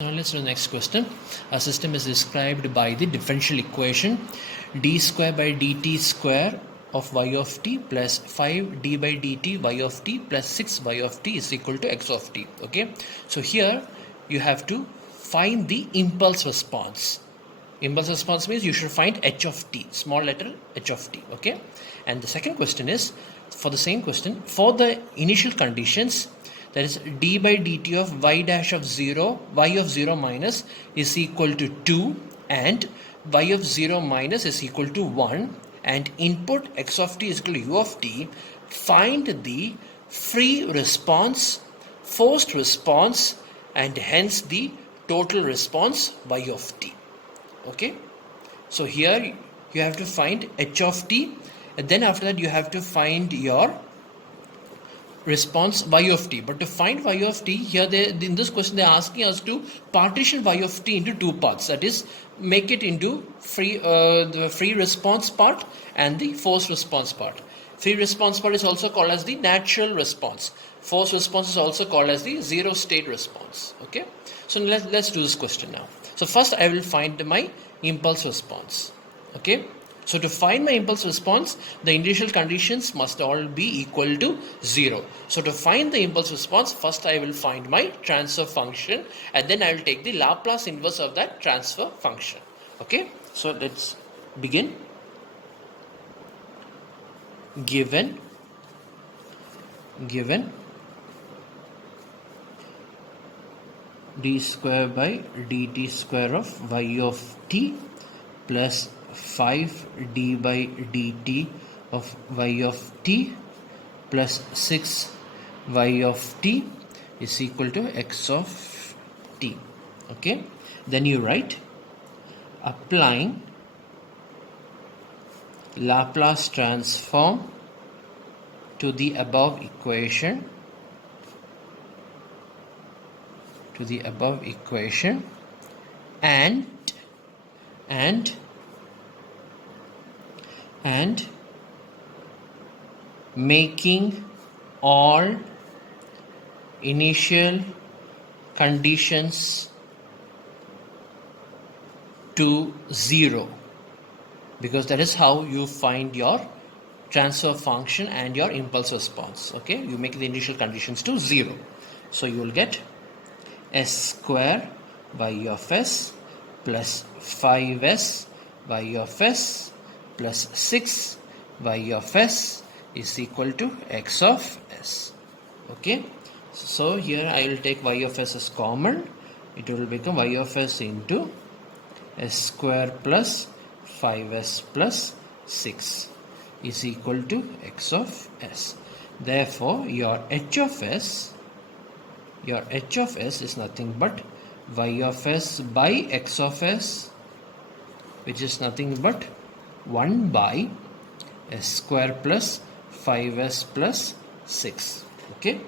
Now let's do the next question. A system is described by the differential equation d square by dt square of y of t plus 5d by dt y of t plus 6y of t is equal to x of t. Okay, so here you have to find the impulse response. Impulse response means you should find h of t, small letter h of t. Okay, and the second question is for the same question, for the initial conditions, that is d by dt of y dash of 0, y of 0 minus is equal to 2 and y of 0 minus is equal to 1 and input x of t is equal to u of t. Find the free response, forced response and hence the total response y of t. Okay, so here you have to find h of t and then after that you have to find your response y of t. But to find y of t, here in this question they are asking us to partition y of t into two parts, that is make it into the free response part and the forced response part. Free response part is also called as the natural response. Forced response is also called as the zero state response. Okay, so let's do this question now. So first I will find my impulse response. Okay, so to find my impulse response, the initial conditions must all be equal to 0. So to find the impulse response, first I will find my transfer function and then I will take the Laplace inverse of that transfer function. Okay, so let's begin. Given d square by dt square of y of t plus 5d by dt of y of t plus 6y of t is equal to x of t. Okay, then you write applying Laplace transform to the above equation and making all initial conditions to 0, because that is how you find your transfer function and your impulse response. Okay, you make the initial conditions to 0, so you will get s square y of s plus 5s y of s plus 6 y of s is equal to x of s. Okay, so here I will take y of s as common. It will become y of s into s square plus 5s plus 6 is equal to x of s. Therefore your h of s is nothing but y of s by x of s, which is nothing but 1 by s square plus 5s plus 6. Okay,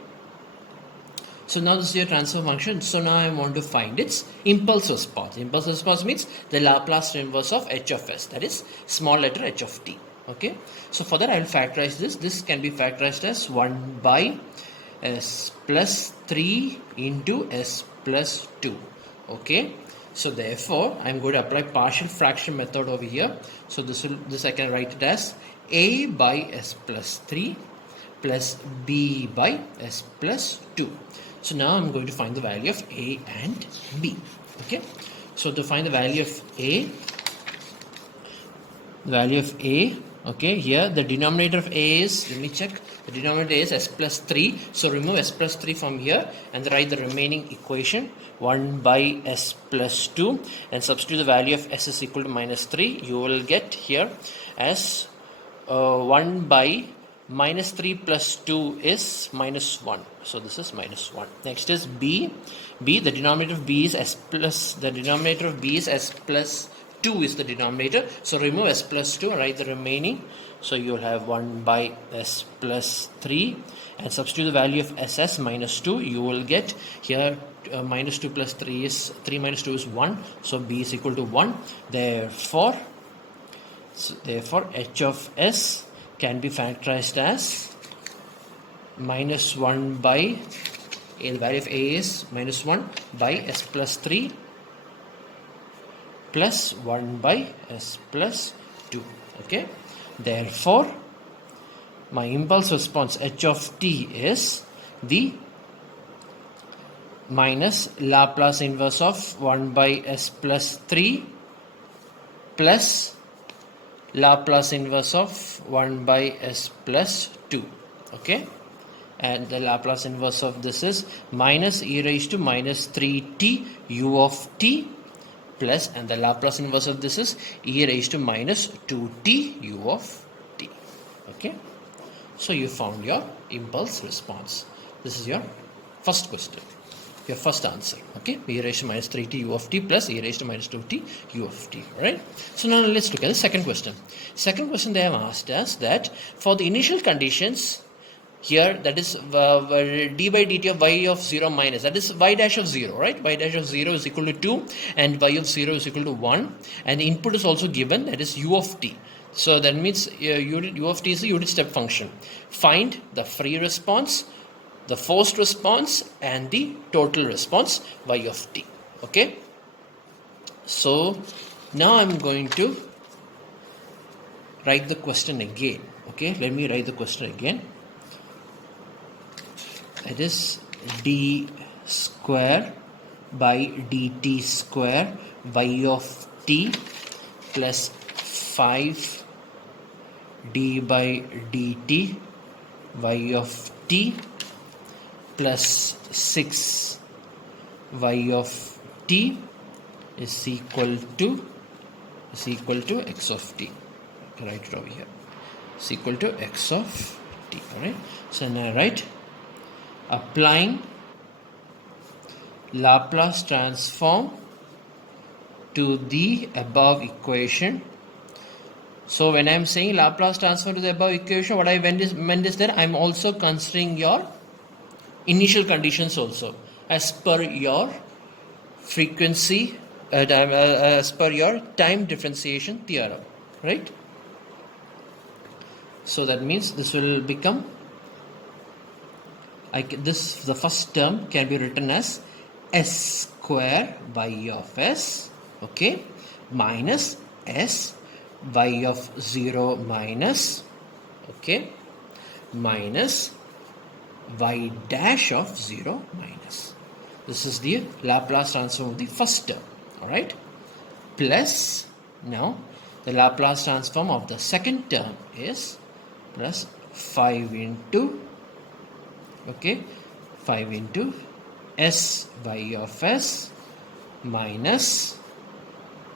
so now this is your transfer function. So now I want to find its impulse response. Impulse response means the Laplace inverse of h of s, that is small letter h of t. Okay, so for that I will factorize this. This can be factorized as 1 by s plus 3 into s plus 2. Okay, so therefore I am going to apply partial fraction method over here. So this I can write it as a by s plus 3 plus b by s plus 2. So now I'm going to find the value of a and b. Okay, so to find the value of a, okay, here the denominator of a is, let me check, the denominator is s plus 3, so remove s plus 3 from here and write the remaining equation 1 by s plus 2 and substitute the value of s is equal to minus 3. You will get here as 1 by minus 3 plus 2 is minus 1, so this is minus 1. Next is b. The denominator of b is s plus, the denominator of b is s plus 2 is the denominator, so remove s plus 2 and write the remaining. So you will have 1 by s plus 3 and substitute the value of s as minus 2. You will get here minus 2 plus 3 is 3 minus 2 is 1, so b is equal to 1. Therefore h of s can be factorized as minus 1 by The value of A is minus 1 by S plus 3 plus 1 by S plus 2. Okay. Therefore, my impulse response h of t is the minus Laplace inverse of 1 by S plus 3 plus Laplace inverse of 1 by S plus 2. Okay. And the Laplace inverse of this is minus e raised to minus 3t u of t plus, and the Laplace inverse of this is e raised to minus 2t u of t. Okay. So you found your impulse response. This is your first question, your first answer. Okay, e raised to minus 3t u of t plus e raised to minus 2t u of t. Right. So now let's look at the second question. Second question, they have asked us that for the initial conditions here, that is d by dt of y of 0 minus, that is y dash of 0, right? Y dash of 0 is equal to 2 and y of 0 is equal to 1, and the input is also given, that is u of t. So that means u of t is a unit step function. Find the free response, the forced response, and the total response y of t. Okay. So now I'm going to write the question again. Okay, let me write the question again. It is d square by dt square y of t plus 5 d by dt y of t plus 6 y of t is equal to x of t. Write it over here. Is equal to x of t. Alright. So now I write, applying Laplace transform to the above equation. So when I am saying Laplace transform to the above equation, what I meant is that I am also considering your initial conditions also as per your frequency, as per your time differentiation theorem, right? So that means this will become, the first term can be written as s square y of s, okay, minus s y of 0 minus, okay, minus y dash of 0 minus. This is the Laplace transform of the first term, alright, plus now the Laplace transform of the second term is plus 5 into, okay, 5 into s y of s minus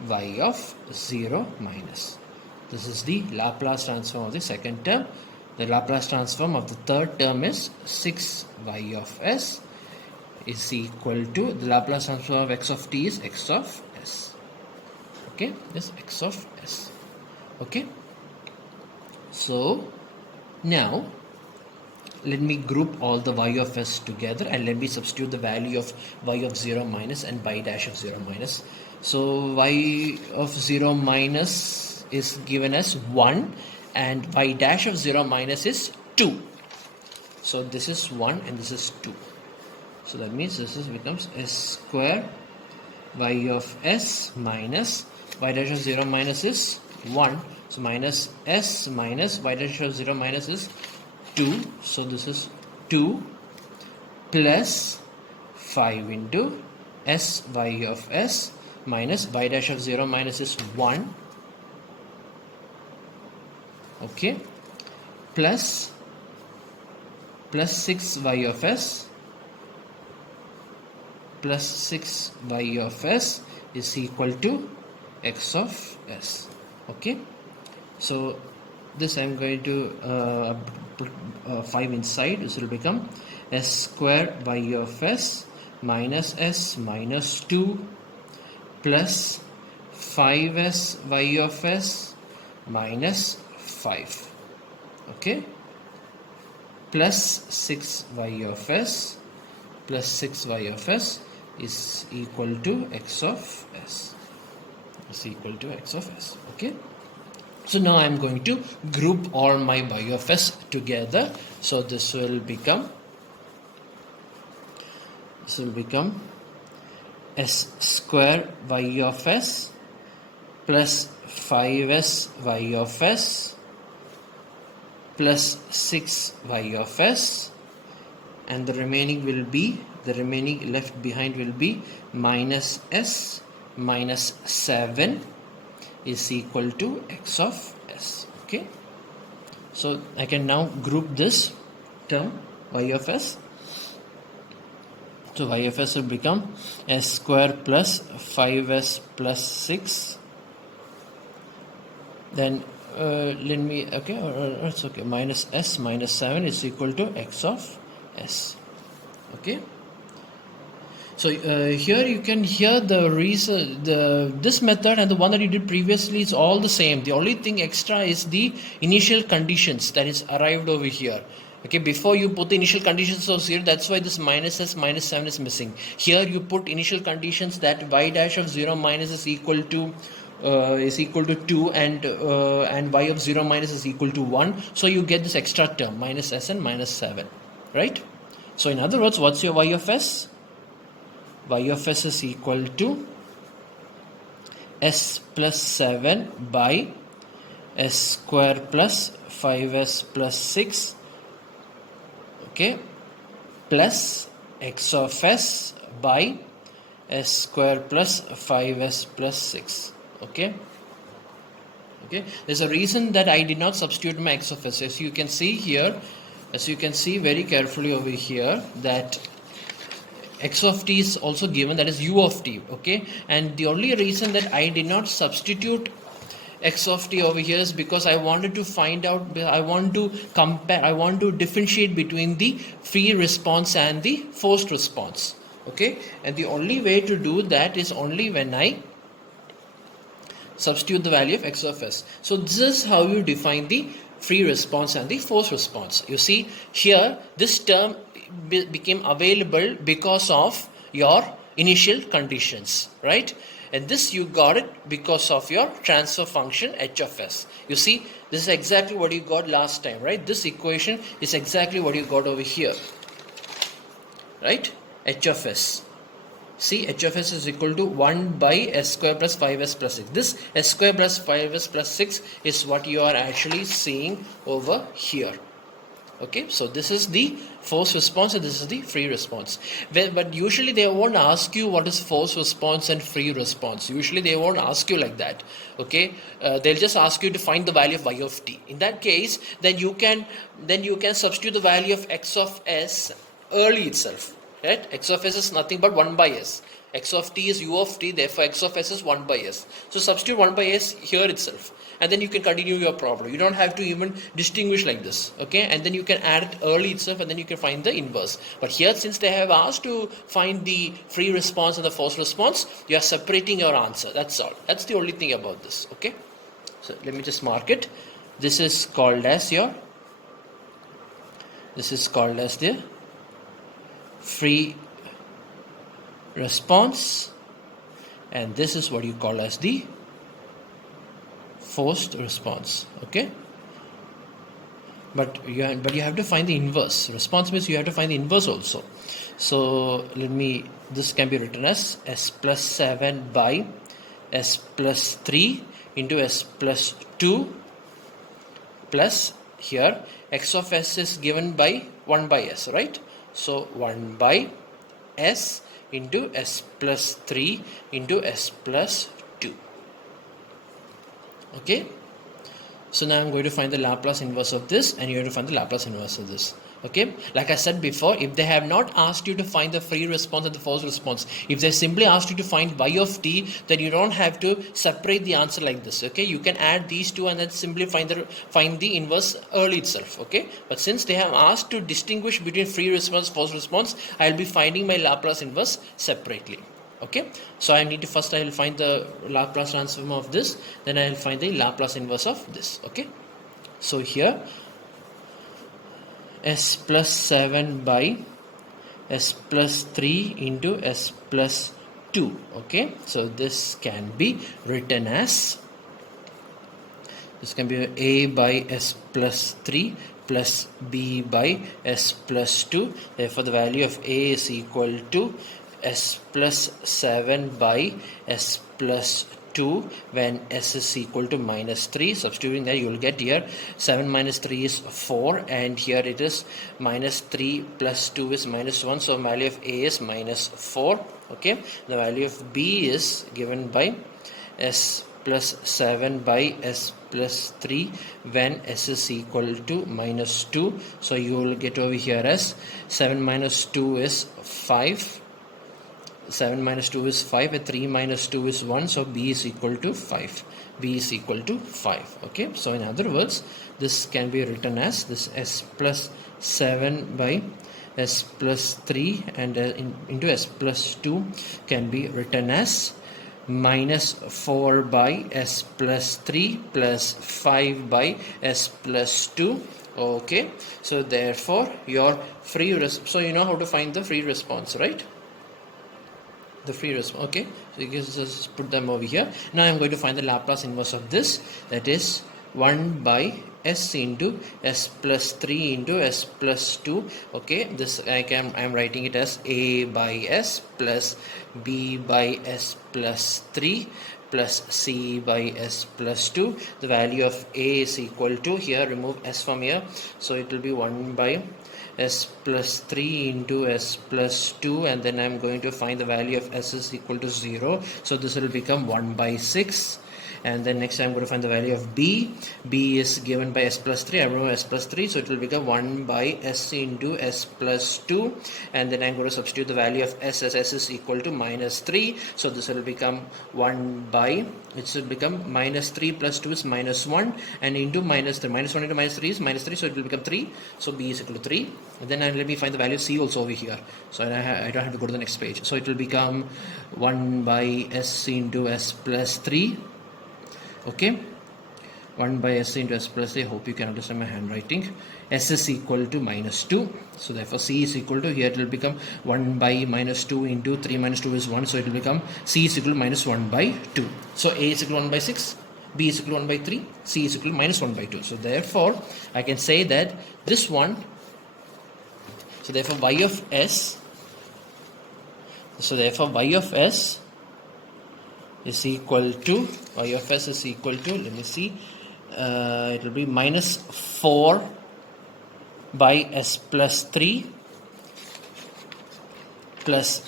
y of 0 minus. This is the Laplace transform of the second term. The Laplace transform of the third term is 6 y of s is equal to, the Laplace transform of x of t is x of s. Okay, this x of s. Okay, so now let me group all the y of s together and let me substitute the value of y of 0 minus and y dash of 0 minus. So y of 0 minus is given as 1 and y dash of 0 minus is 2. So this is 1 and this is 2. So that means this becomes s square y of s minus y dash of 0 minus is 1. So minus s minus y dash of 0 minus is 2. So this is 2 plus 5 into s y of s minus y dash of 0 minus is 1. Okay, plus 6 y of s plus 6 y of s is equal to x of s. Okay, so this I am going to 5 inside. This will become s square y of s minus s minus 2 plus 5s y of s minus 5, okay, plus 6 y of s plus 6 y of s is equal to x of s, is equal to x of s. Okay, so now I am going to group all my y of s together. So this will become This will become s square y of s plus 5s y of s plus 6y of s, and the remaining left behind will be minus s minus 7 is equal to x of s. Okay, so I can now group this term y of s. So y of s will become s square plus 5s plus 6. Then let me, okay, or it's okay, minus s minus 7 is equal to x of s. Okay, so here you can hear the reason, this method and the one that you did previously is all the same. The only thing extra is the initial conditions that is arrived over here. Okay, before you put the initial conditions of 0, that's why this minus s minus 7 is missing. Here you put initial conditions that y dash of 0 minus is equal to 2 and y of 0 minus is equal to 1. So you get this extra term minus s and minus 7, right? So in other words, what's your y of s? Y of s is equal to s plus 7 by s square plus 5s plus 6, okay, plus x of s by s square plus 5s plus 6. Okay, there's a reason that I did not substitute my x of s. As you can see here, as you can see very carefully over here, that x of t is also given, that is u of t. Okay, and the only reason that I did not substitute x of t over here is because I wanted to find out, I want to compare, I want to differentiate between the free response and the forced response. Okay, and the only way to do that is only when I substitute the value of x of s. So this is how you define the free response and the forced response. You see here, this term became available because of your initial conditions, right? And this you got it because of your transfer function h of s. You see, this is exactly what you got last time, right? This equation is exactly what you got over here, right? H of s. See, h of s is equal to 1 by s square plus 5s plus 6. This s square plus 5s plus 6 is what you are actually seeing over here. Okay, so this is the forced response and this is the free response. But usually they won't ask you what is forced response and free response. Usually they won't ask you like that. Okay, they'll just ask you to find the value of y of t. In that case, then you can substitute the value of x of s early itself. Right? X of s is nothing but 1 by s. X of t is u of t, therefore x of s is 1 by s. So substitute 1 by s here itself, and then you can continue your problem. You don't have to even distinguish like this, okay? And then you can add it early itself, and then you can find the inverse. But here, since they have asked to find the free response and the forced response, you are separating your answer. That's all. That's the only thing about this, okay? So let me just mark it. This is called as the free response, and this is what you call as the forced response. Okay, but you have to find the inverse. Response means you have to find the inverse also. So this can be written as s plus 7 by s plus 3 into s plus 2 plus, here x of s is given by 1 by s, right? So 1 by s into s plus 3 into s plus 2. Okay, so now I'm going to find the Laplace inverse of this, and you have to find the Laplace inverse of this. Okay, like I said before, if they have not asked you to find the free response and the forced response, if they simply asked you to find y of t, then you don't have to separate the answer like this. Okay, you can add these two and then simply find the inverse early itself. Okay, but since they have asked to distinguish between free response, forced response, I'll be finding my Laplace inverse separately. Okay, so I will find the Laplace transform of this, then I will find the Laplace inverse of this. Okay, so here s plus 7 by s plus 3 into s plus 2. Okay, so this can be written as, this can be a by s plus 3 plus b by s plus 2. Therefore the value of a is equal to s plus 7 by s plus 2 when s is equal to minus 3. Substituting that, you will get here 7 minus 3 is 4, and here it is minus 3 plus 2 is minus 1. So value of a is minus 4. Okay, the value of b is given by s plus 7 by s plus 3 when s is equal to minus 2. So you will get over here as 7 minus 2 is 5. 7 minus 2 is 5, and 3 minus 2 is 1. So b is equal to 5. B is equal to 5. Okay, so in other words, this can be written as this s plus 7 by s plus 3 and into s plus 2 can be written as minus 4 by s plus 3 plus 5 by s plus 2. Okay, so therefore your so you know how to find the free response, right? The free response. Okay, so you can just put them over here. Now I'm going to find the Laplace inverse of this, that is 1 by s into s plus 3 into s plus 2. Okay, this I'm writing it as a by s plus b by s plus 3 plus c by s plus 2. The value of a is equal to, here remove s from here, so it will be 1 by s plus 3 into s plus 2, and then I'm going to find the value of s is equal to 0. So this will become 1 by 6. And then next I'm going to find the value of b. B is given by s plus 3. I remember s plus 3, so it will become 1 by s into s plus 2. And then I'm going to substitute the value of s as s is equal to minus 3. So this will become 1 by, which will become minus 3 plus 2 is minus 1, and into minus 3. Minus 1 into minus 3 is minus 3, so it will become 3. So b is equal to 3. And then let me find the value of c also over here. So I don't have to go to the next page. So it will become 1 by s into s plus 3. Okay, 1 by s into s plus 3. I hope you can understand my handwriting. S is equal to minus 2. So therefore c is equal to, here it will become 1 by minus 2 into 3 minus 2 is 1. So it will become c is equal to minus 1 by 2. So a is equal to 1 by 6. B is equal to 1 by 3. C is equal to minus 1 by 2. So therefore I can say that this one, so therefore y of s, is equal to, y of s is equal to, let me see, it will be minus 4 by s plus 3 plus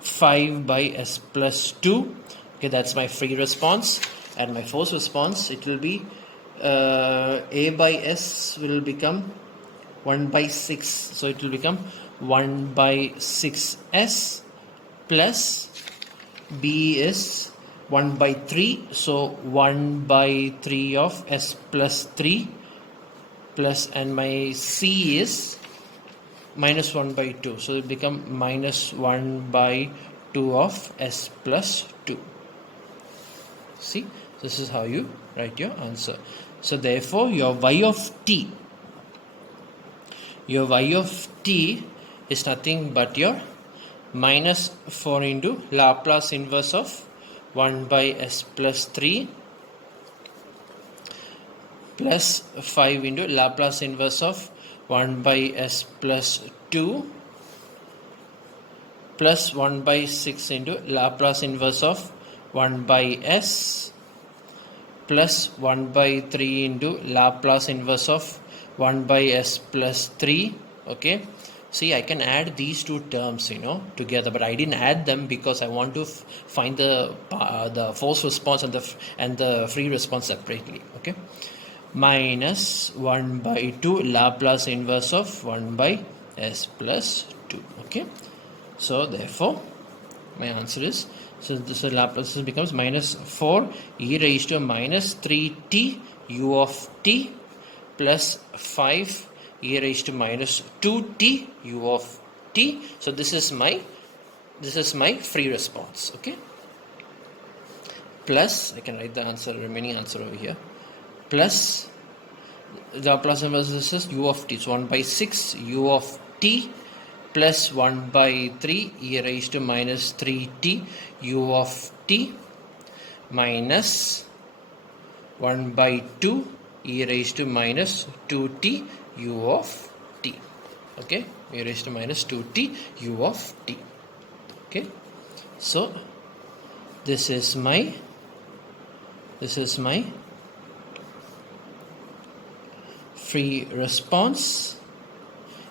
5 by s plus 2. Okay, that's my free response. And my forced response, it will be a by s will become 1 by 6. So it will become 1 by 6s plus b is 1 by 3, so 1 by 3 of s plus 3 plus, and my c is minus 1 by 2, so it become minus 1 by 2 of s plus 2. See, this is how you write your answer. So therefore your y of t is nothing but your minus 4 into Laplace inverse of 1 by s plus 3 plus 5 into Laplace inverse of 1 by s plus 2 plus 1 by 6 into Laplace inverse of 1 by s plus 1 by 3 into Laplace inverse of 1 by s plus 3. Okay, see, I can add these two terms, together, but I didn't add them because I want to find the forced response and the free response separately. Okay, minus 1 by 2 Laplace inverse of 1 by s plus 2. Okay, so therefore my answer is, so this Laplace becomes minus 4 e raised to minus 3t u of t plus 5 e raised to minus 2t u of t. So this is my free response. Okay, plus I can write the answer, remaining answer over here, plus the Laplace inverse is u of t, so 1 by 6 u of t plus 1 by 3 e raised to minus 3t u of t minus 1 by 2 e raised to minus 2t u of t. Okay, e raised to minus 2t u of t. Okay, so this is my free response,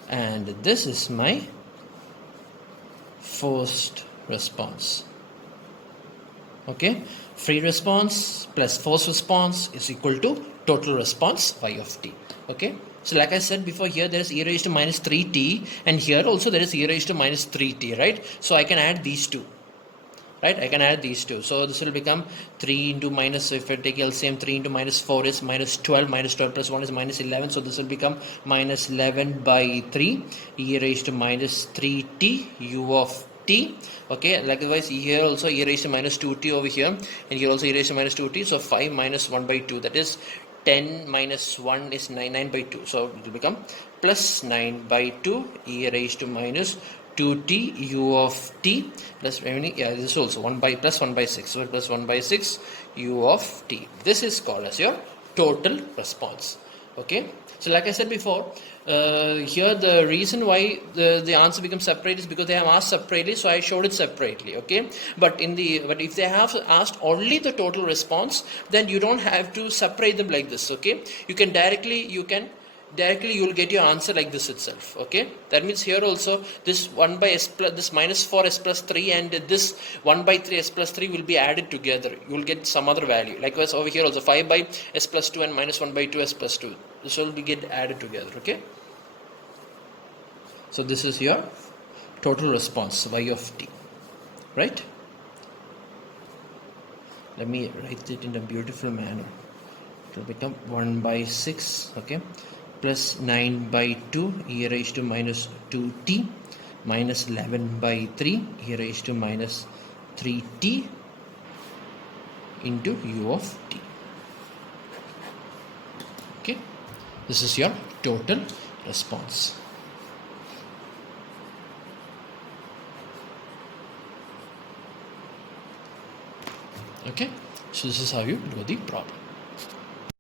and this is my forced response. Okay, free response plus forced response is equal to total response y of t. Okay, so like I said before, here there is e raised to minus 3t, and here also there is e raised to minus 3t, right? So I can add these two. Right, I can add these two. So this will become 3 into minus, so if I take LCM, 3 into minus 4 is minus 12, minus 12 plus 1 is minus 11, so this will become minus 11 by 3 e raised to minus 3t u of t. Okay, likewise here also e raised to minus 2t over here, and here also e raised to minus 2t, so 5 minus 1 by 2, that is 10 minus 1 is 9, 9 by 2, so it will become plus 9 by 2 e raised to minus 2t u of t plus this is also 1 by plus 1 by 6, so plus 1 by 6 u of t. This is called as your total response. Okay, so like I said before, here the reason why the answer becomes separate is because they have asked separately, so I showed it separately. Okay, but if they have asked only the total response, then you don't have to separate them like this. Okay, you can directly you will get your answer like this itself. Okay, that means here also this 1 by s plus this minus 4 s plus 3 and this 1 by 3 s plus 3 will be added together. You will get some other value. Likewise over here also 5 by s plus 2 and minus 1 by 2 s plus 2. This will be get added together. Okay, so this is your total response y of t, right? Let me write it in a beautiful manner. It will become 1 by 6. Okay, plus 9 by 2 e raised to minus 2t minus 11 by 3 e raised to minus 3t into u of t. Okay, this is your total response. Okay, so this is how you do the problem.